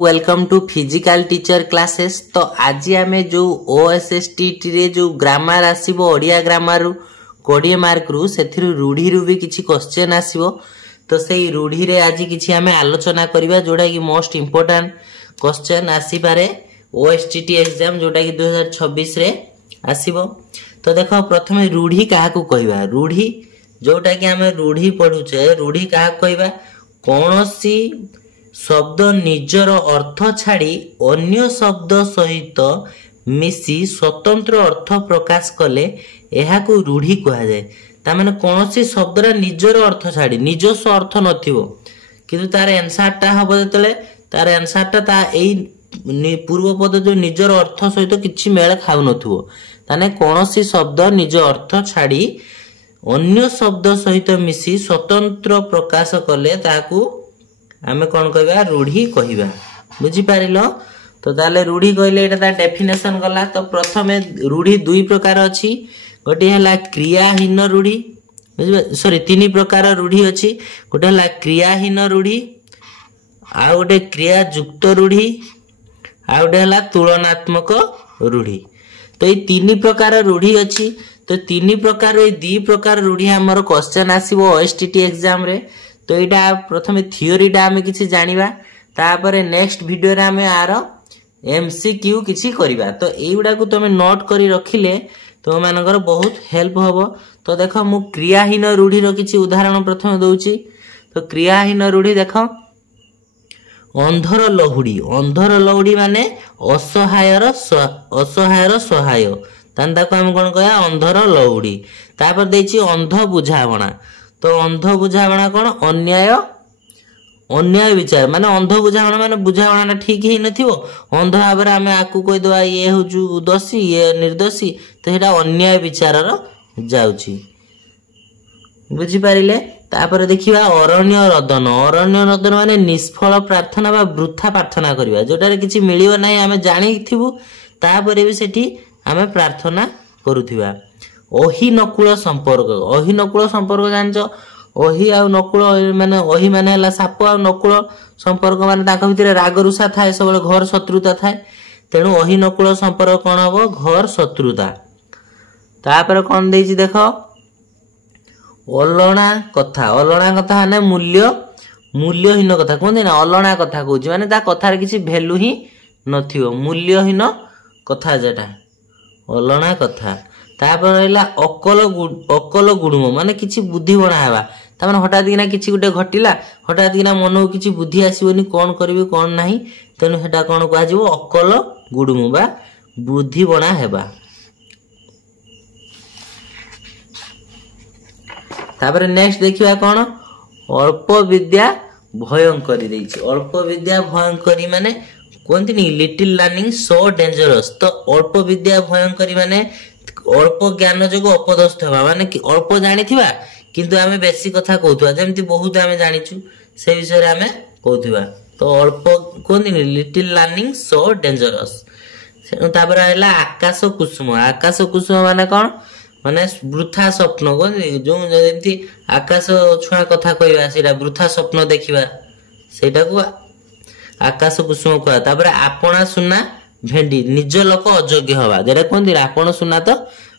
Welcome to physical teacher classes. तो आज आम जो ओएसएसटी रे जो ग्रामर आसीबो ओडिया ग्रामर 20 मार्क रु से रूढ़ी रु भी किसी क्वेश्चन आसीबो। तो सही रूढ़ी रे आज किसी आम आलोचना करबा जोड़ा कि मोस्ट इंपोर्टेंट क्वेश्चन आसी पारे ओएसटीटी एग्जाम जोड़ा कि 2026 रे आसीबो। तो देखो प्रथमे रूढ़ी काहाकू कहबा, रूढ़ी जोटा कि आम रूढ़ी पढ़ुचे रूढ़ी काहाकू कहबा, कौनसी शब्द निजर अर्थ छाड़ी अन्य शब्द सहित मिसी स्वतंत्र अर्थ प्रकाश कले एहाकू रूढ़ी कहा जाए। तामाने कौनसी शब्दरा निजर अर्थ छाड़ी निजस्व अर्थ नथिबो किंतु तार आंसर टा हबो जतले तार आंसर टा ता एई पूर्व पद जो निजर अर्थ सहित किछि मेल खाउ नथिबो ताने कौनसी शब्द निज अर्थ छाड़ी अन्य शब्द सहित मिसी स्वतंत्र प्रकाश कले ताकू आमे कौन कहबा रूढ़ी कहबा। बुझी पारिलो। तो ताले रूढ़ी कहले एटा ता डेफिनेशन गला। तो प्रथमे रूढ़ी दुई प्रकार अछि, गोटे हला क्रियाहीन रूढ़ी, सॉरी तीन प्रकार रूढ़ी अछि, गोटे हला क्रियाहीन रूढ़ी, आ गोटे क्रिया युक्त रूढ़ी, आ गोटे हला तुलनात्मक रूढ़ी। तो ये तीन प्रकार रूढ़ी अछि। तो तीन प्रकार ए दी प्रकार रूढ़ी हमर क्वेश्चन आसीबो ओएसटीटी एग्जाम रे। तो यहाँ प्रथम थियोरी टा आम कि जाना, तापर नेक्स्ट वीडियो रे आम आर एमसीक्यू किसी करवा। तो युवा को तुम नोट कर रखिले तुम मानकर बहुत हेल्प हम। तो देख मु क्रियाहीन रूढ़ी किसी उदाहरण प्रथम दूची। तो क्रियाहीन रूढ़ी देख, अंधर लहुड़ी, अंधर लहुड़ी माने असहायर सहाय, ताको आम कौन कह अंधर लहुड़ी। तापर देछि अंध बुझावणा। तो अंध बुझावणा कौन अन्याय अन्याय विचार माने अंध बुझावणा माने बुझावणा ठीक ही नथिबो, अंध भाव आम आकू कहीदेवा ये हूँ दोषी ये निर्दोषी, तो यहाँ अन्याय विचार जाउची। बुझिपारे। तापर देखिबा अरण्य रदन। अरण्य रदन माने निष्फल प्रार्थना बा वृथा प्रार्थना करबा, जोटारे किछि मिलिबो नाही आमे जानिथिबु तापरे भी सेठी आमे प्रार्थना करूथिबा। अहि नकुल संपर्क, अहि नकुल संपर्क जानछ, अहि आ नकुल माने अहि माने हला साप आ नकुल संपर्क माने ताका भितरे राग रुषा थाए, सबले घर शत्रुता थाए, तेणु अहि नकुल संपर्क कोन हबो घर शत्रुता। तापर कोन देछि देख अलणा कथा। अलणा कथा माने मूल्यहीन कथा कहते ना, अलणा कथा कहूछि माने ता कथार किछि भैल्यू ही नथिबो, मूल्यहीन कथा जेटा अलणा कथा। तापर रहिला अकल गुणुम माने किछि बुद्धि बणा हेबा, तामाने हठात किना किछि गुटे घटिला, हठात किना मन किछि बुद्धि आसीबोनी कोन करबी कोन नाही, तेनु हेटा कोन कहा जिवो अकल गुणुम बा बुद्धि बणा हेबा। तापर नेक्स्ट देखिबा कोन अल्प विद्या भयंकरी देछि। अल्प विद्या भयंकरी माने कोनतिनी लिटिल लर्निंग सो डेंजरस। तो अल्प विद्या भयंकरी माने अल्प ज्ञान जो अपदस्थ हवा माने अल्प जानिथिबा किंतु आमे बेसी कथा कहउथवा, जेमति बहुत आमे जानिछु से विषय रे आमे कहउथवा। तो अल्प कोनदिन लिटिल लर्निंग सो डेंजरस। तापर आइला आकाश कुसुम। आकाश कुसुम माने कोन माने वृथा स्वप्न, कोन जो जेमति आकाश छुआ कथा कहबा सेटा वृथा स्वप्न देखिबा सेटा को आकाश कुसुम कहबा। तापर आपणा सुना भेंडी, निज लोक अयोग्य हवा, जेटा कहते आपण सुना तो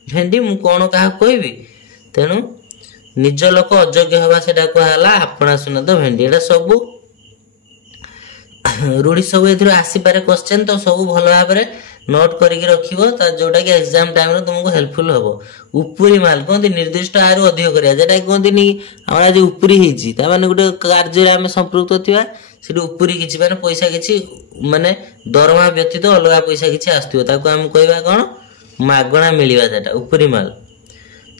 भेंडी मु कौन क्या कहबी, तेणु निज लोक अयोग्य हवा सेटा कहला आपणा सुना तो भेंडी। एटा सब रूढ़ी सब ए आसीपारे क्वेश्चन। तो सब भल भाव नोट करके रखिबो, जोटा कि एग्जाम टाइम रे तुमको हेल्पफुल हबो। उपरी माल कहते निर्दिष्ट आयु अधिक करिया, जेटा कहते नि हमरा जे उपरी हिची ता माने गुटे कार्य रे हम संपृक्त थिबा, सेठी उपरी किछि माने पैसा किछि माने दरमा व्यतीत अलगा पैसा किछि आस्तुयो, ताको हम कहबा कोन मागणा मिलिबा, जेटा उपरी माल।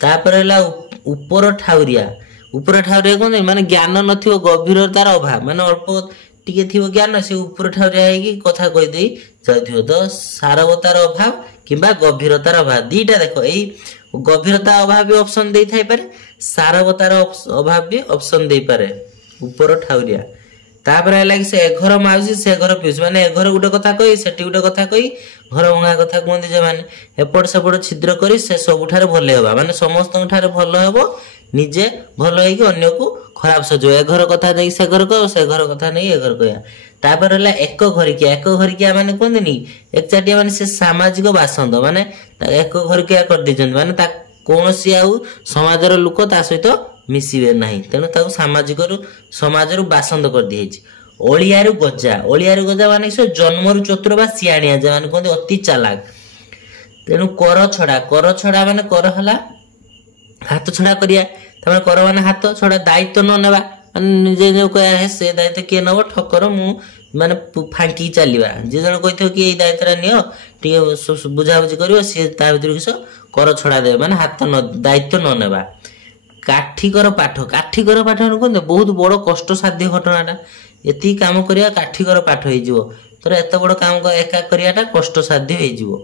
तापर हला ऊपर ठाउरिया। ऊपर ठाउरिया कोन माने ज्ञान नथिबो, गभीरतार अभाव माने अल्प टिके थिबो ज्ञान, से ऊपर ठाउरिया हेकी कथा कहि देई जाउथिबो। तो सारवतार अभाव किबा गभीरतार अभाव दीटा देखो, एई गभीरता अभाव भी ऑप्शन देई थाई पारे, सारवतार अभाव भी ऑप्शन देई पारे ऊपर ठाउरिया। तापर हला कि से एघर माउसी से घर पिउस माने एघर गुटे कथा कहि सेठी गुटे कथा कहि घर भंगा कथा कहते जे माने एपट सेपट छिद्र करी से सबुठारे भले हबा माने समस्त ठारे भल हबो, निजे भल होइके अन्य को खराब सजो। ए घर कथा नहीं से घर कह, से घर कथा नहीं ए घर कह। तापर होला एक घरिकिया माने कहंदिनी एकचाटिया माने से सामाजिक बासंद माने एक घरिकिया कर दिजन माने ता कोनोसी आउ समाजर लोक ता सहित मिसिबे नाही तेनु ताऊ सामाजिक रु समाज रु बासंद कर दिहेछि। ओलियारु गजा माने से जन्मरु चतुर बा सियाणिया जे माने कहंदे अति चालाक। तेनु कर छड़ा माने कर हला हाथ छड़ा करिया तमे कर माने हाथ छड़ा दायित्व न नेबा जे जो कहे से दायित्व किए नब ठकर मु माने फांकी चलिबा जे जण कहिथो कि ए दायित्वरा नियो टिके बुझाबुझी करियो से ता भितर किस कर छड़ा दे माने हाथ न दायित्व न नेबा। काठीकर पाठ कोन बहुत बड़ कष्ट साध्य घटनाटा एति काम करिया काठीकर पाठ होई जिवो तोर एत बड़ काम को एका करियाटा कष्ट साध्य होई जिवो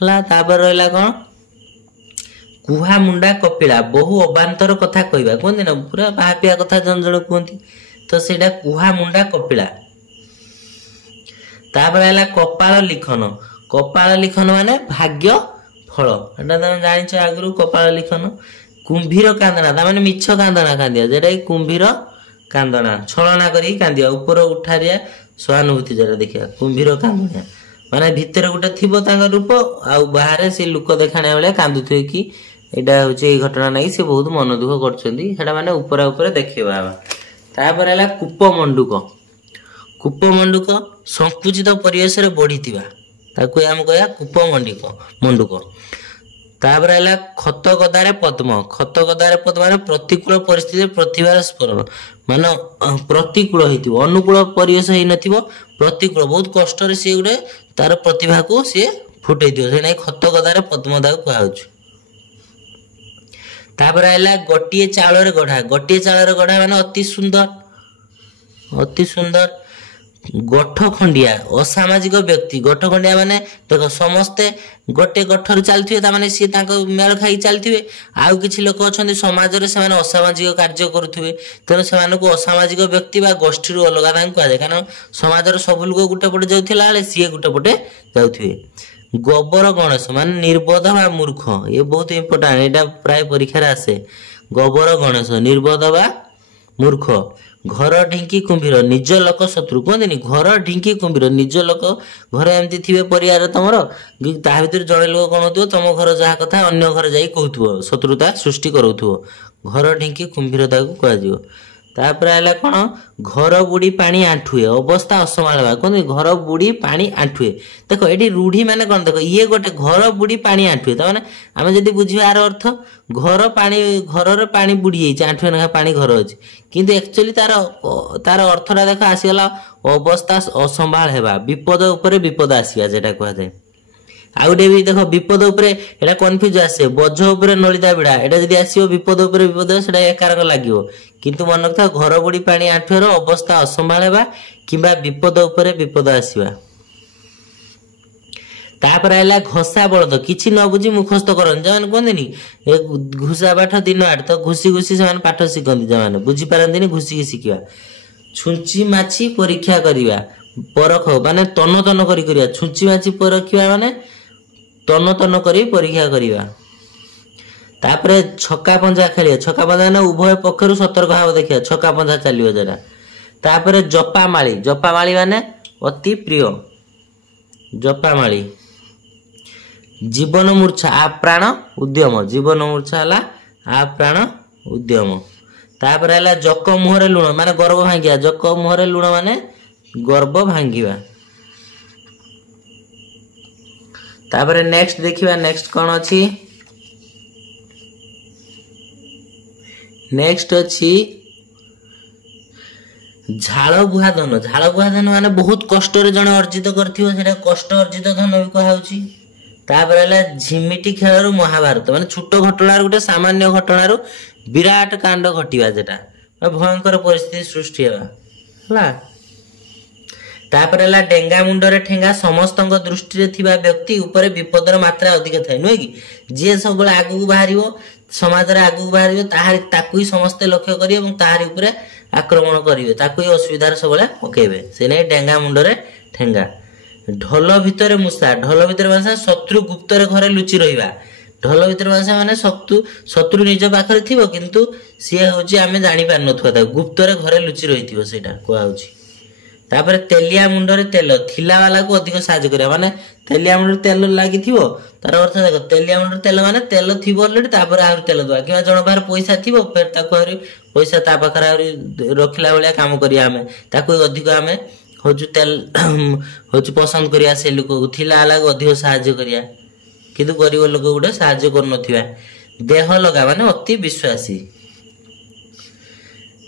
हला। तापर रहला कोन कुहा मुंडा कपिला बहु अबांतर कथा कहबा कहते ना पूरा बाहापिया कथा जन जन कहती तो सेटा कुहा मुंडा कपिला। तापर हैला कपाल लिखन माने भाग्य फल एटा तुम जानिछ आगु कपाल लिखन। कुंभीर कांदना ता माने मिछ कांदना कांदिया जेटा कुंभीर कांदना छलना करी कांदिया ऊपर उठारिया सहानुभूति जेटा देखिया कुंभीर कांदना माने भितर गोटे थिबो तांग रूप आ बाहर से लोक देखाने बेले कांदुथे कि एटा होचे ए घटना नै से बहुत मन दुख करछंदी सेटा माने ऊपर ऊपर देखिबा। तापर हैला कूपमंडूक संकुचित परिवेश रे बढ़ीतिबा ताकू हम कहया कूपमंडूक। तापर हैला खत गदारे पद्म माने प्रतिकूल परिस्थिति प्रतिभार स्फुरण माने प्रतिकूल हेतिबो अनुकूल परिवेश हेइ नथिबो प्रतिकूल बहुत कष्ट रे से गुडे तार प्रतिभा को से फुटै दियो से नै खत गदारे पद्म दाउ कहउछ। तापर हैला गोटिए चाळर गढा माने अति सुंदर गठखंडिया असामाजिक व्यक्ति गठखंडिया माने देखो समस्ते गोटे गठर चलथिबे ता माने सी तांको मेल खाई चलथिबे आउ किछि लोक अछंती समाज रे से माने असामाजिक कार्य करूथिबे तेनो से माने को असामाजिक व्यक्ति बा गोष्ठी रो अलगा तांको कहै कारण समाज रे सब लोक गुटे पटे जाउथिला हाले सी गुटे पटे जाउथिबे। गोबर गणेश माने निर्बोध बा मूर्ख ये बहुत इंपोर्टेंट एटा प्राय परीक्षा रे आसे गोबर गणेश निर्बोध बा मूर्ख। घर ढिंकी कुंभीर निज लोक शत्रु कहते घर ढिंकी कुंभीर निज लोक घर एमती थे परिवार तुमर ता भर जड़े लोक कौन हो तुम घर जहाँ कथा अन्य घर जा कहू शत्रुता सृष्टि करूथो घर ढिंकी कुंभीर कह। तापर है कौन घर बुड़ी पानी आंठुए अवस्था असमाल कहते घर बुड़ी पानी आंठुए देख ये रूढ़ी माने कौन देख ये गोटे घर बुड़ी पानी आंठुए तो मैंने आम जब बुझा यार अर्थ घर पानी घर पानी बुड़ी जाइए आंठुए ना पानी घर अच्छे किंतु एक्चुअली तार अर्थटा देख आसीगला अवस्था असंभाल हेबा विपद उपरे विपद आसीबा जेटा कह जाए। आ गोटे भी देख विपद उपरे एटा कन्फ्यूज आसे बोझ उपरे नलिता बिड़ा एटा जदि आसीबो विपद उपरे विपद सेटा एकारक लागिवो किंतु मन रखता घर बुड़ी पानी आंठुएर अवस्था असंभाल हेबा किंबा विपद उपरे विपद आसीबा। तापर आला घसा बलद किछि न बुझी मुखस्त करन जमान कहंदिनी ए घुसा पाठ दिन आठ तो घुसी घुसी से पाठ शिखंदी जमान बुझी पारंदिनी घुसी की शिखिबा। छुंची माछी परीक्षा करिबा परख माने तन तन करी करिया छुंची माछी परखिबा माने तन तन करी परीक्षा करिबा। तापरे छक्का पंजा खेलिया छक्का पंजा ना उभय पक्षरु सतर्क भाव देखिया छक्का पंजा चलियो जरा। तापरे जपा माली माने अति प्रिय जपामाली। जीवन मूर्छा आप्राण उद्यम जीवन मूर्छा हला आप्राण उद्यम। तापर हला जक मुहरे लुण माने गर्व भांगिया जक मुहरे लुण माने गर्व भांगिबा। तापर नेक्स्ट देखिबा नेक्स्ट कोन अछि नेक्स्ट अछि झाड़ बुहा धन माने बहुत कष्ट रे जने अर्जित करथिबो सेटा कष्ट अर्जित धन भी कहाउची। तापर हला झिमिटी खेलरु महाभारत माने छोट घटनार गोटे सामान्य घटनार विराट कांड घटिबा जेटा भयंकर परिस्थिति सृष्टि हेबा हला। तापर हला डेंगा मुंडरे ठेंगा समस्तଙ୍କ दृष्टि रे थिबा व्यक्ति ऊपर विपदर मात्रा अधिक थाए नय कि जे सब आगु बाहरिबो समाज रे आगु बाहरिबो ताहार ताकू ही समस्त लक्ष्य करिवे एवं ताहार ऊपर आक्रमण करिवे ताकू ही असुविधार सबले पकेबे से नै डेंगा मुंडरे ठेंगा। ढोल भितरे मूषा माने शत्रु गुप्तर घरे लुचि रहिबा ढोल भितर माने शत्रु निज पाखरे थिबो किंतु सिए होची आमे जानि पार नथुवा ता गुप्तर घरे लुचि रहिथिबो सेटा कोआ होची। तापर तेलिया मुंडरे तेल थिला वाला को अधिक साहाय्य करिया माने तेलिया मुंडरे तेल लागिथिबो तार अर्थ देखो तेलिया मुंडरे तेल माने तेल थिबो ऑलरेडी तापर आउर तेल दवा कि जण बाहर पैसा थिबो फिर ताको आउर पैसा ता पाखरा आउर रखिला बेले काम करिया हमें ताको अधिक हमें होजु तेल होजु पसंद करिया से लोक थिला वाला को अधिक साहाय्य करिया किंतु गरीब लोक गुडे साहाय्य कर नथिबा देह लगा माने अति विश्वासी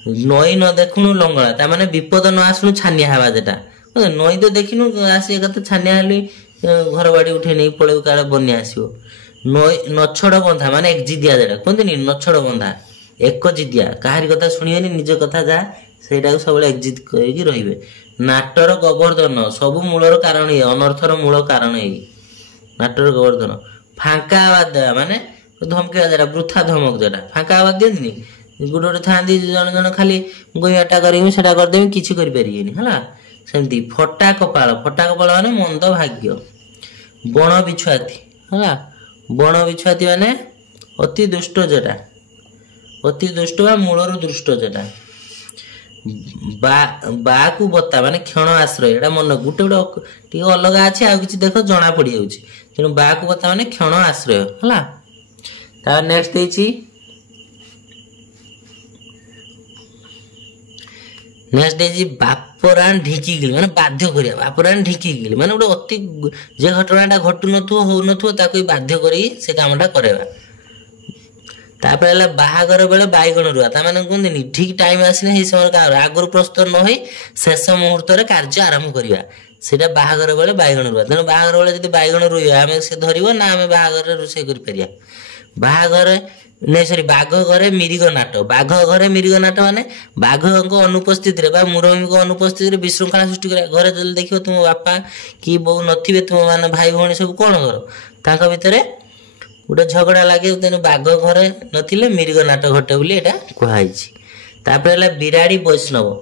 नई न देखुनु लंगड़ा ता माने विपद न आसनु छानिया हवा जेटा नई तो देखिनु आसी कत छानिया हली घर बाड़ी उठे नहीं पळे काले बन्या आसीओ नई नछड़ बंधा माने एक जिदिया जेटा कोनदिनी नछड़ बंधा एक जिदिया काहारी कथा सुनियेनी निज कथा जा सेटा सब एकजित करके रहिबे नाटर गोवर्धन सब मूलर कारण ये अनर्थर मूल कारण ये नाटर गोवर्धन फांका आवाज माने धमके जरा वृथा धमक जरा फांका आवाज देनी गुड गोटे था जन जन खाली गोइटा करें सेटा करदेमी किसी करें है सेमती फटा कपाल माने मंद भाग्य बण बिछुआती है बण बिछुआती माने अति दुष्ट जेटा अति दुष्ट बा मूलर दुष्ट जेटा बा को बता माने क्षण आश्रय एटा मन गुटे गुटे अलग अच्छे आ कि देख जना पड़ जाऊँगी तेणु बा को बता माने क्षण आश्रय है तार नेक्स्ट देछि नेक्स्ट डे बापरान ढिकी गिली माने बाध्य करिया बापरान ढिकी गिली माने गोटे अति जे घटनाटा घटु नथु हो नथु ताको बाध्य करी से कामटा करेबा तापर हला बाहागर बेले बाइगण रुआ ता माने कोनदिनी ठीक टाइम आसिने हे समय का आगर प्रस्तुत न होई शेष मुहूर्त रे कार्य आरंभ करिया सेटा बाहागर बेले बाइगण रुआ तेन बाहागर बेले जदि बाइगण रुइया आमे से धरिबो ना आमे बाहागर रे रुसे करि परिया बाहागर नहीं सॉरी बाघ घरे मिरिग नाट बाघ घरे मिरिग नाट माने बाघ अनुपस्थित रे बा मुरमी को अनुपस्थित रे विशृंखला सृष्टि करे घरे जल्दी देखियो तुम बापा कि बो नथिबे तुम माने भाई भौणी सब कोन घर तांका भितरे गोटे झगड़ा लागे तेनु बाघ घरे नथिले मिरिग नाट घटे बोली एटा कहैछि तापर हला बिराड़ी वैष्णव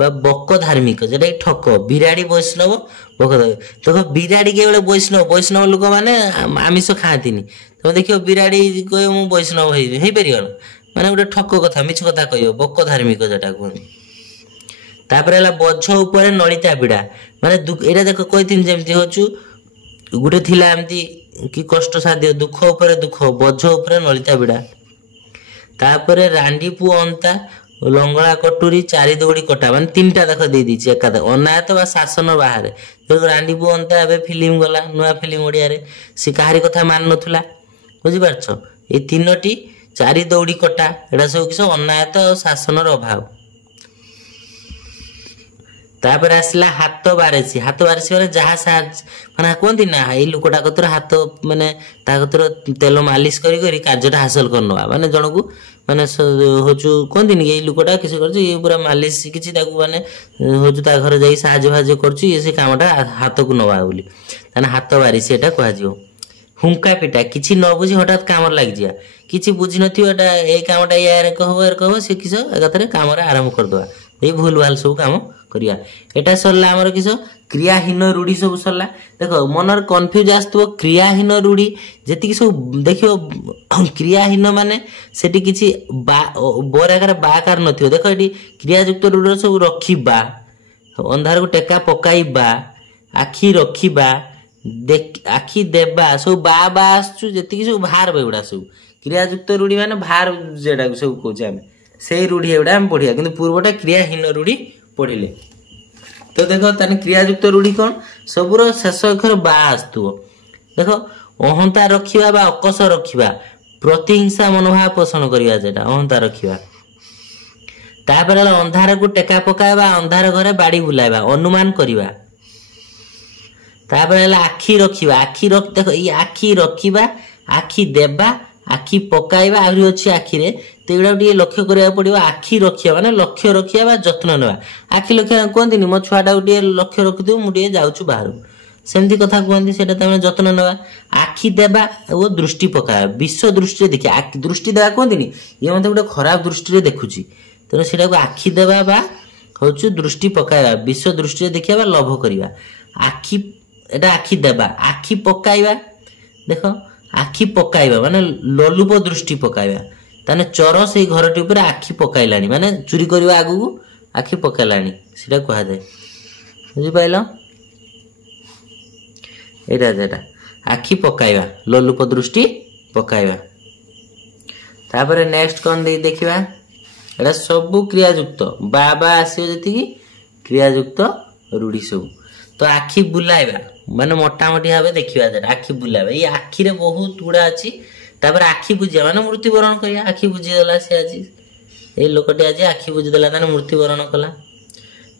बा बक धार्मिक जेटा ठक बिराड़ी वैष्णव बक देखो बिराड़ी के बेले वैष्णव वैष्णव लोक माने आमिष खातिनी तुम देखियो बिराड़ी कह मु वैष्णव हो पार माने गोटे ठक कथा मिछ कथा कह बक धार्मिक जेटा कहते तापर हला बोझ ऊपर नलिता बिड़ा माने एटा देख कही जमती होचु गोटे थिला एमती कि कष्ट साध्य दुख ऊपर दुख बोझ ऊपर नलिता बिड़ा तापर रांडी पु अंता लंगड़ा कटुरी चारि दौड़ी कटा मान तीनटा देख दे दीची एकाद अनायत बा शासन बाहर देखो रांडी पु अंता एबे फिल्म गला नुआ फिल्म ओडिया रे सी कहारी कथा मान नथुला बुझी पारछ ए तीनोटी चारि दौड़ी कटा एडा सब किस अनायत और शासन अभाव तापर आसला हाथ बारेसी माने जहा माने कहती ना ये लोकटा कतर हाथ माने ताकतर तेल मालिश करी करी कार्यटा हासिल करनवा माने जनकू माने होचु कहती ये लोकटा किसी कर ये पूरा मालिश किसी माने होचु ता घर जाई साहाଯ୍य भाज्य करछु ये से कामटा हाथ को नवा बोली ताने हाथ बारेसी एटा कहा जिवो हुंका पिटा किसी न बुझी हठात काम लग जा किसी बुझी नथियो एटा ए कामटा यार कहबो से किस एकाथरे काम आरंभ कर दवा ये भूल भाल सब काम करिया एटा सरला हमर किस क्रियाहीन रूढ़ी सब सरला देखो मनर कन्फ्यूज आस्तबो क्रियाहीन रूढ़ी जेति कि सब देखियो क्रियाहीन माने सेठी किछि बराकार बाकार नथियो देखो एटी क्रियायुक्त रूढ़ी सब रखिबा अंधार को टेका पकाइबा आखी रखिबा आखी देबा सब बा आसु जेति कि सब बाहर बेउडा सब क्रियायुक्त रूढ़ी माने बाहर जेडा सब कहूचे हम से रूढ़ी एवडा हम पढ़िया किंतु पूर्वटा क्रियाहीन रूढ़ी पढ़िले तो देखो ताने क्रियायुक्त रूढ़ी कौन सबुर शेष अक्षर बा आस्तुओ देखो अहंता रखिबा बा अकस रखिबा प्रतिहिंसा मनोभाव पोषण करिया जेटा अहंता रखिबा तापर अंधार को टेका पकाइबा अंधार घरे बाड़ी बुलाइबा अनुमान करिबा तापर आखी रखिबा आखी देखो ये आखी रखिबा आखी देबा आखि पकाइबा आहुरी अच्छी आखि रे तो एटा टे लक्ष्य करिया पड़िबो आखि रखिया माने लक्ष्य रखिया बा जत्न नेबा आखि लक्ष्य कहंतिनी मो छुआटा टे लक्ष्य रखिदउ मु टे जाउछु बाहर सेमती कथा कहंती सेटा तमे जत्न नेबा आखि देबा ओ दृष्टि पकाया विश्व दृष्टि देखि आखि दृष्टि देबा कहंतिनी ये मते गोटे खराब दृष्टि रे देखुची तेनो सेटा को आखि देबा बा होछु दृष्टि पकाया विश्व दृष्टि रे देखिया बा लोभ करिया आखि एटा आखि देबा आखि पकाइबा देखो आखि पकाइबा माने ललुप दृष्टि पकाइबा ताने चोर से घरटी ऊपर आखि पकाइलानी माने चोरी करबा आगु आखि पकाइलानी सेटा कहा जाय बुझिपाइल एटा जेटा आखि पकाइबा लोलुप दृष्टि पकाइबा तापर नेक्स्ट कोन दे देखिबा एटा सब क्रियायुक्त बाबा आसीयो जति क्रियायुक्त रूढ़ी सब तो आखि बुलाइबा माने मोटा मोटी भाबे देखिबा जेटा आखि बुलाइबा ये आखि रे बहुत गुडा अछि तापर आखि बुझिया माने मृत्युवरण करिया आखि बुझि देला से आज ए लोकटे आज आखि बुझि देला ताने मृत्युवरण कला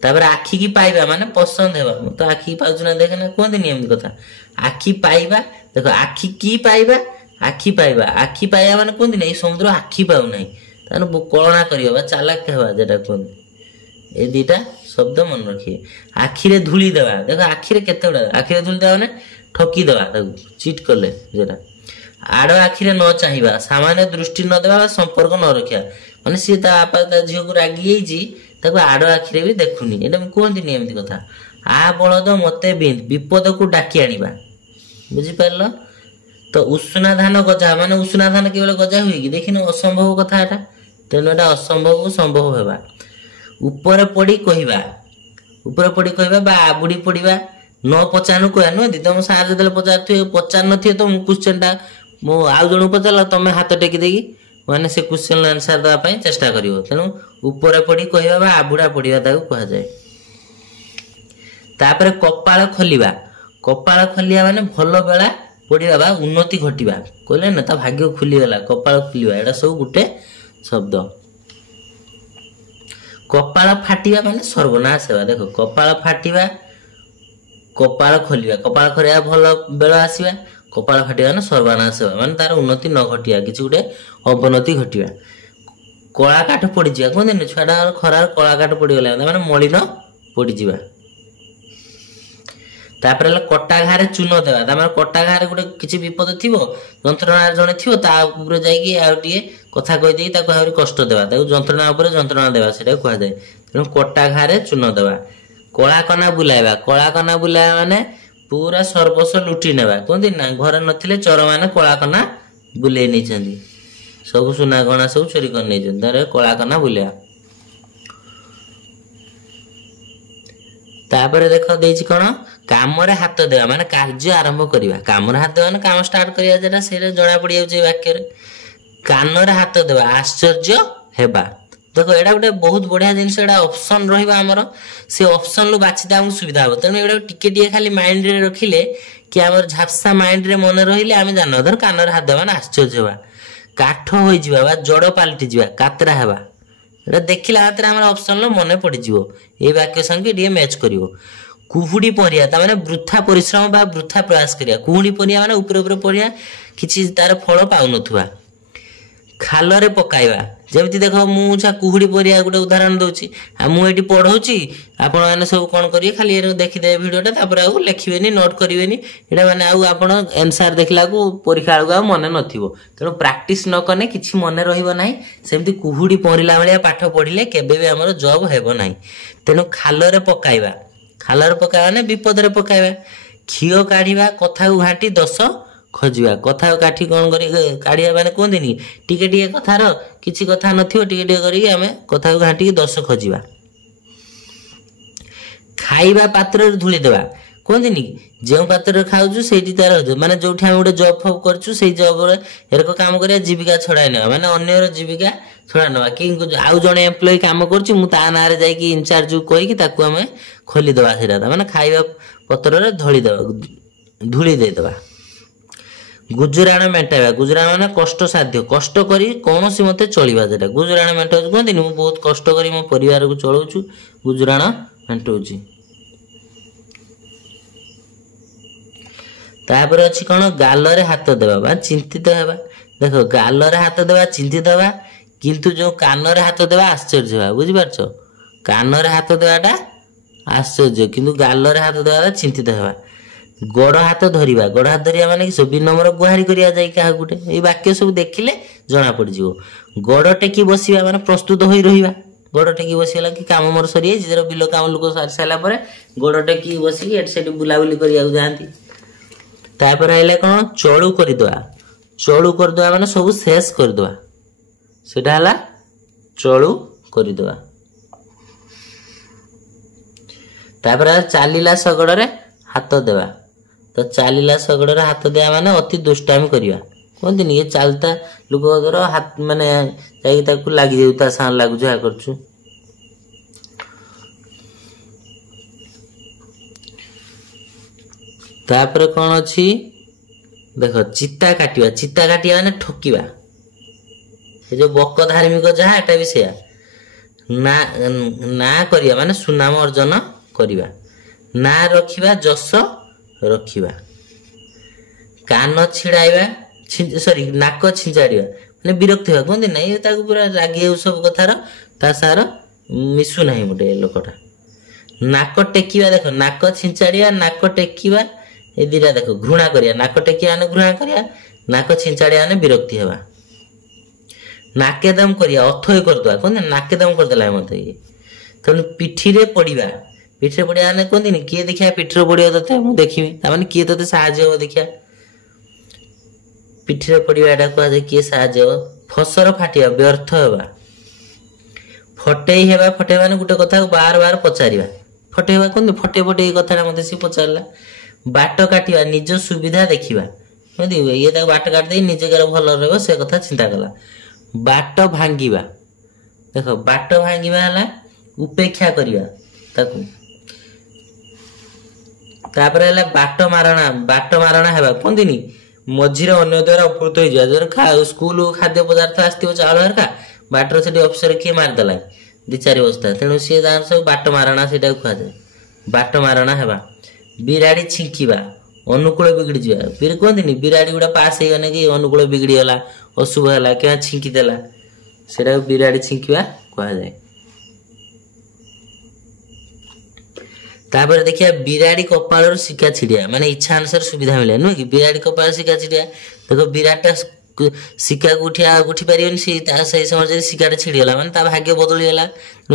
तापर आखि की पाइबा माने पसंद हेबा तो आखि पाउछ ना देखे ना कोन दिन एम कथा आखि पाइबा देखो आखि की पाइबा आखि पाइबा माने कोन दिन ए समुद्र आखि पाउ नै ताने कलना करियो बा चालाक हेबा जेटा कोन ए दीटा शब्द मन रखिए आखि रे धूली देबा देखो आखि रे केते बडा आखि रे धूली देबा माने ठकी देबा ताकू चीट करले जेटा आड़ आखि रे न चाहिबा सामान्य दृष्टि न देबा संपर्क न रखिया माने सी ता आपा ता झियो को रागी एजी ताको आड़ आखि रे भी देखुनी एटा म कोन दिन एमती कथा आ बळद मते बिंद विपद को डाकी आनिबा बुझि परलो तो उष्णा धान गजा माने उष्णा धान केवल गजा हुई कि देखिन असंभव कथा एटा तेनो एटा असंभव को संभव हेबा ऊपर पड़ी कहबा बा आबुडी पड़ीबा न पचानु कहया न दी तुम सार जदले पचार नथिए तो क्वेश्चन टा मो आउ जणु पचारला तमे हाथ टेकी देगी माने से क्वेश्चन आंसर दवा पई चेष्टा करिवो तेनु ऊपर पड़ी कहबा बा आबुडा पड़ीबा ताकू कहा जाय तापर कपाळ खोलिया माने भलो बेला पड़ीबा बा उन्नति घटिबा कहले न ता भाग्य खुली गेला कपाळ खुलिबा एडा सब गुटे शब्द कपाळ फाटिबा माने सर्वनाश हेबा देखो कपाळ फाटिबा कपाळ खोलिया भलो बेल आसीबा कपाळ फाटिबा ना सर्वनाश हेबा माने तार उन्नति न घटिया किछि गुटे अवनति घटिबा कळा काठ पड़ी जिया कोन दिन छडा खरार कळा काठ पड़ी गेला माने मलिन पड़ी जिबा तापर कटा घारे चून देवा तार कटा घारे गोटे किसी विपद थी जंत्रणा जड़े थी तापर जाइए कथा कहीदे आहरी कष्ट देवा जंत्रणा जंत्रणा देवा से कह जाए तेणु कटा घारे चून देवा कलाकना बुलाइबा माने पूरा सर्वस्व लुटी नेबा कहते ना घर नथिले चोर माने कलाकना बुले नहीं सब सुना गणा सब चोरी कर नहीं कलाकना बुलाइबा तापर देख देछि कोन काम रे हाथ देवा माने कार्य आरंभ करिवा काम रे हाथ देवा माने काम स्टार्ट करिया जेटा सेरे जणा पड़ी जाउछ वाक्य रे कान रे हाथ देवा आश्चर्य हेबा देखो एडा गोटे बहुत बढ़िया जिनिस एडा ऑप्शन रहिबा हमर से ऑप्शन लो बाछिदा हम सुविधा हो तने एडा टिके टिके खाली माइंड रे रखिले कि हमर झापसा माइंड रे मन रहिले आमे जानो धर कान रे हाथ देवा ना आश्चर्य हेबा काठ होई जिबा बा जड़ पालटी जिबा कातरा हेबा एटा देखिला मात्र हमर ऑप्शन लो मने पड़ी जिवो ए वाक्य संगे डी मैच करिवो कुहुडी परिया ता माने वृथा परिश्रम बा वृथा प्रयास करिया कुहुडी परिया माने ऊपर ऊपर परिया किछि तार फल पाउ नथुवा खाल रे पकाइबा जेमति देखो मु छा कुहुडी परिया गुटे उदाहरण दोछि आ मु एठी पढौछि आपण माने सब कोन करिए खाली ए देखि दे वीडियोटा तापर आ लिखिबेनी नोट करिवेनी एटा माने आ आपण आंसर देखला को परीक्षा आ मने नथिबो तेनो प्रैक्टिस न कने किछि मने रहिबो नाही सेमति कुहुडी परिला भलिया पाठ पढिले केबे बे हमर जॉब हेबो नाही तेनो खाल रे पकाइबा ने विपद रे पकाइबा खियो काढिबा कथा को घाटी 10 खोजिबा कथा को काठी कोन करी काढिया माने कोन देनी टिके टिके कथा रो किछि कथा नथियो टिके टिके करी हमें कथा को घाटी 10 खोजिबा खाइबा पात्र रे धुली देबा कोन देनी जे पात्र रे खाउछु सेठी तार माने जोठी हम गोटे जॉब फॉब करछु सेही जॉब रे एरको काम करिया जीविका छडाय न माने अन्य रो जीविका छडा नवा कि आउ जणे एम्प्लॉय काम करछु मु ता नारे जाई कि इंचार्ज कोइ कि ताकू हमें खोली देबा सेटा माने खाइबा पत्र रे धुली दे देबा गुजराण मेंटाइबा माने कष्ट साध्य कष्ट करी कोनोसी मते चलीबा जेटा गुजराण मेंटो कोन दिन मु बहुत कष्ट करी मो परिवार को चलाउछु गुजराण मेंटोछि तापर अछि कोन गाल रे हाथ देबा बा चिंतित हेबा देखो गाल रे हाथ देबा चिंतित हेबा किंतु जो कान रे हाथ देबा आश्चर्य हेबा बुझि पारछो कान रे हाथ देबाटा आश्चर्य किंतु गाल रे हाथ देबाटा चिंतित हेबा गोड़ हाथ धरिया माने कि विनम्र गुहारी करिया जाई का गुटे ए वाक्य सब देखिले जना पड़ जिवो गोड़ टेकी बसिबा माने प्रस्तुत होई रहिबा गोड़ टेकी बसिला कि काम मोर सरिए जेरो बिलो काम लोक सार साला परे गोड़ टेकी बसी एट सेट बुलाबुली करिया जांती तापर आइले कोन चळू करि दवा माने सब शेष कर दवा सेटा हला चळू करि दवा तापर चलिला शगड़ रे हाथ देवा तो चलिला शगड़ रे हाथ देवा माने अति दुष्टामी करिया कहते ये चलता लोक हाथ माने लगी जाता सान लगुच या करछु तापर कौन अच्छी देख चिता काटिया माने ठकिवा ये जो बक धार्मिक जहाँ एटा भी से ना ना करिया माने सुनाम अर्जन करिवा ना रखिवा जस रखिवा कान छिड़ाइवा सॉरी नाक छिंचाड़िया माने विरक्ति हुआ कहते नहीं ताको पूरा रागी सब कथार ता सार मिसु नहीं मोटे लोकटा नाक टेकिवा देख नाक छिंचाड़िया नाक टेकिवा ए दिरा देख घृणा करिया नाक टेकिया ने घृणा करिया नाक छिंचाड़िया ने विरक्ति हवा नाकेदम करिया अथय करदवा कहते नाकेदम करदेला मते ये तो पिठी रे पड़िवा ने कहते किए देखिया पिठी रे पड़िया तते मु देखिबी ता माने किए तते साहाय्य हो देखिया पिठी रे पड़िवा एटा कहजे किए साहाय्य हो फसर फाटिया व्यर्थ हेबा फटेई हेबा फटेई माने गुटे कथा बार बार पचारिबा फटेइबा कहते फटे फटे कथा मते सी पचारला बाट काटिबा निज सुविधा देखिबा कहते ये ता बाट काट दे निजे कर भल रहबो से कथा चिंता कला बाट भांगिबा देख बाट भांगिबा हला उपेक्षा करिबा ताकू तापर हला बाट मारणा हेबा कोंदिनी मझिरे अन्य द्वारा उपकृत हो जा जर स्कूल खाद्य पदार्थ आस्तिबो चावल हरका बाटर सेठी अफसर किए मार देला दि चारि बस्ता तेणु सी दान सब बाट मारणा सेटा खुआ जाए बाट मारणा हेबा बिराड़ी छिंकिबा अनुकूल बिगड़ी जा फिर कहते बिराड़ी गुड़ा पास हो गने कि अनुकूल बिगड़ी गला अशुभ है क्या छिंकी देला सेटा बिराड़ी छिंकिबा कहा जाए तापर देखिया बिराड़ी कपाल शिका छिड़िया माने इच्छा अनुसार सुविधा मिले नुह कि बिराड़ी कपाल शिका छिड़िया देखो बिराटा शिका को उठी पारिबनी से समय शिकाटा छिड़ीगला माने ता भाग्य बदली गला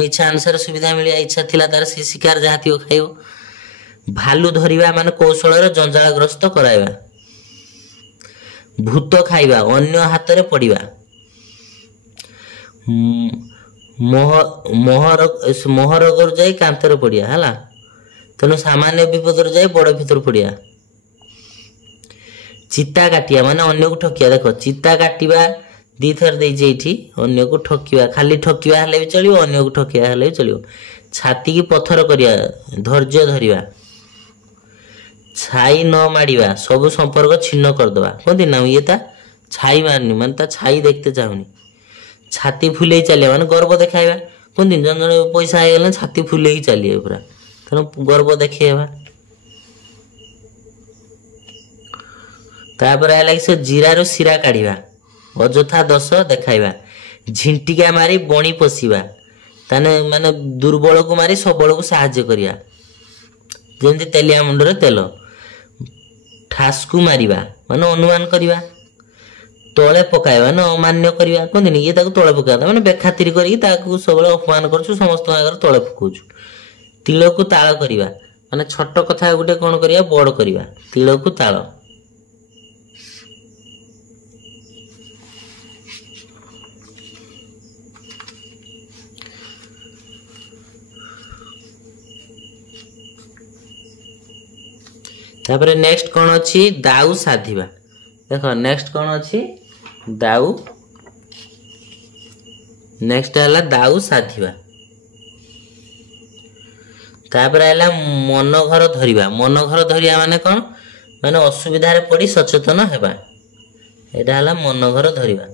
इच्छा अनुसार सुविधा मिलिया इच्छा थिला तार से शिकार जहाँ थी खाइबो भालू धरिबा माने कौशल जंजालग्रस्त कराइबा भूत खाइबा अन्य हाथ रे पड़िबा मोहरगर जाई कांतर पड़िया हला तेणु सामान्य विपद जाए बड़ भीतर पड़िया चिता काटिया माने अन्य को ठकिया देख चिता काटिबा दी थर देइछि अन्य को ठकिबा खाली ठकिबा हले भी चलियो अन्य को ठकिया हले भी चलियो छाती की पत्थर करिया धैर्य धरिबा छाई न माड़िबा सब संपर्क छिन्न करदबा कहते ना ये ता छाई मारनी माने ता छाई देखते चाहुनी छाती फुले चलिया माने गर्व देखाइबा कहते जन जन पैसा आइ गले छाती फुले ही चलिए पूरा तेणु गर्व देखा तापर है जीरार शिरा काढ़ा अजथा दस देखाइबा झिंटिका मारी बणी पोषिबा ताने माने दुर्बल को मारी सबल को साहाय्य करिया जेमती तेलिया मुंडर तेल ठासकू मारिबा माने अनुमान करिबा तले पकाइबा ना अमान्य करिबा कहते ये ताको तले पकाइबा माने बेखातिर करी ताको सबले अपमान करछु समस्त आगर तले पकाउछु तिल को ताल करिबा माने छोट कथा गुटे कोन करिया बड़ करिबा तिल को ताल तापर नेक्स्ट कौन अच्छी दाऊ साधिबा देख नेक्स्ट कौन अच्छी दाऊ नेक्स्ट है दाऊ साधिबा तापर है मन घर धरिबा मन घर धरिया माने कौन माने असुविधा रे पड़ी सचेतन हेबा एटा हला मन घर धरिबा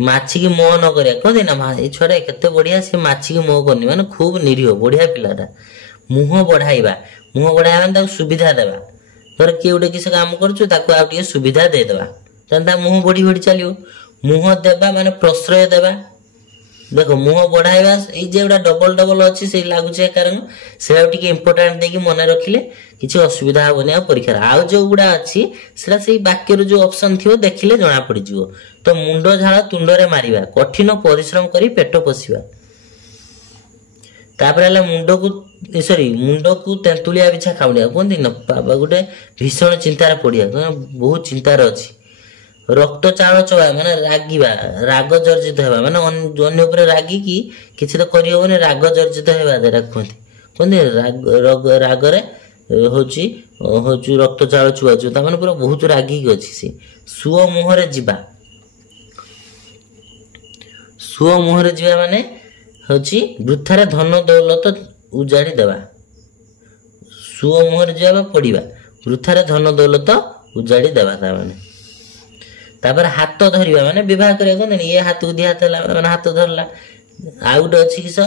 माछी की मोह न करिया कहते ना ये छुआ केते बढ़िया से माछी की मोह करनी माने खूब निरीह बढ़िया पिलाटा मुह बढ़ाइबा मुह बढ़ाइबा माने सुविधा देबा धर किए गोटे किसी काम करछु ताको आ टिके सुविधा दे देबा तंता मुह बढ़ी बढ़ी चलियो मुह देबा माने प्रश्रय देबा देखो मुह बढ़ाइबा ए जेउडा डबल डबल अछि से लागुचे कारण सेटा टिके इंपोर्टेंट देकी मन रखिले किछि असुविधा होबनी आ परीक्षा आ जो गुडा अछि सेटा सेही वाक्य रो जो ऑप्शन थियो देखिले जणा पड़ी जिवो तो मुंडो झाळ तुंडरे मारिबा कठिन परिश्रम करी पेट पोसिबा तापर मुंड को सॉरी मुंड को तेंतुलिया बिछा खाउनिया कहती न बाबा गोटे भीषण चिंतार पड़िया बहुत चिंतार अच्छी रक्त चाल चबा माने रागिबा राग जर्जित हेबा माने अन्य ऊपर रागी की किछि तो करि होबने राग जर्जित हेबा देरा कहती कहते रागरे हूँ रक्तचाप चुआचु ताने पूरा बहुत रागिक अच्छी सी सुओ मुहरे जीवा सुओ मुहरे जीवा माने हूँ वृथारे धन दौलत उजाड़ी देवा सुओ मुहरे जीवा पड़ा वृथारे धन दौलत उजाड़ी देवा तापर हाथ धरवा माने बह कर ये हाथ को दी हाथ है हाथ धरला आ गोटे अच्छी किस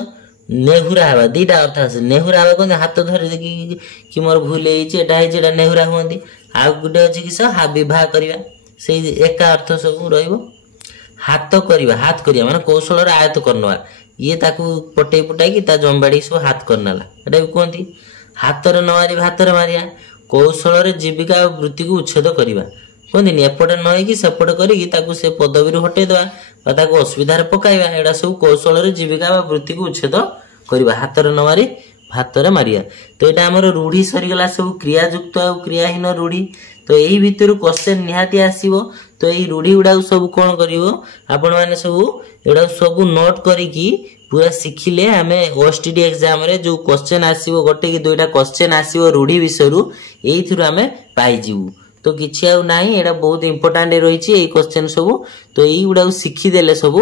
नेहुरा हवा दीटा अर्थ आस नेहुरा हवा कहते हाथ धरी देखिए कि मोर भूल होता नेहुरा हमें आ गोटे अच्छी किस बह करवा से एका अर्थ सब हाथ करवा हाथ करिया माने कौशल आयत्त करनवा ये ताकू पटे पुटाई जमबाड़ी सब हाथ करनाला एटा भी कहती हाथ न मारी भात मारिया कौशल जीविका और वृत्ति को उच्छेद करवा कहते एपटे नईकि सेपटे कर से पदवी हटेदेवा असुविधा पकाइबा एटा सब कौशल जीविका वृत्ति को उच्छेद करवा हाथ न मारी भात मारिया तो यहाँ आम रूढ़ी सरीगला सब क्रियायुक्त और क्रियाहीन रूढ़ी तो यही भितर क्वेश्चन निहाती आसो तो यही रूढ़ी गुड़ा सब कौन कर सब एड़ा सब नोट करिकी पूरा शिखिले आम ओएसटीडी एग्जाम रे जो क्वेश्चन आसो गोटे कि दुईटा क्वेश्चन आसो रूढ़ी विषय यही आम पाइबू तो किसी आना बहुत इंपोर्टाट रही क्वेश्चन सब तो यही गुड़ा शिखिदेले सब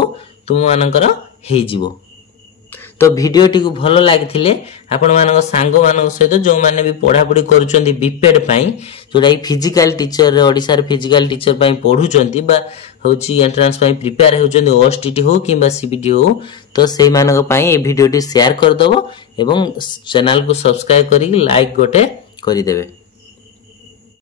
तुम मानकर हो तो भिडियोटी को भल लगी आपण मान सांग मान सहित जो मैंने भी पढ़ापढ़ी कर बीपेड जोटा physical teacher Odisha physical teacher पढ़ुंट हूँ एंट्रांस प्रिपेयर होती ओएसटीटी हो कि सीबीटी हो तो से भिडियोटी शेयर करदेव एवं चैनल को सब्सक्राइब कर लाइक गोटे करदेवे।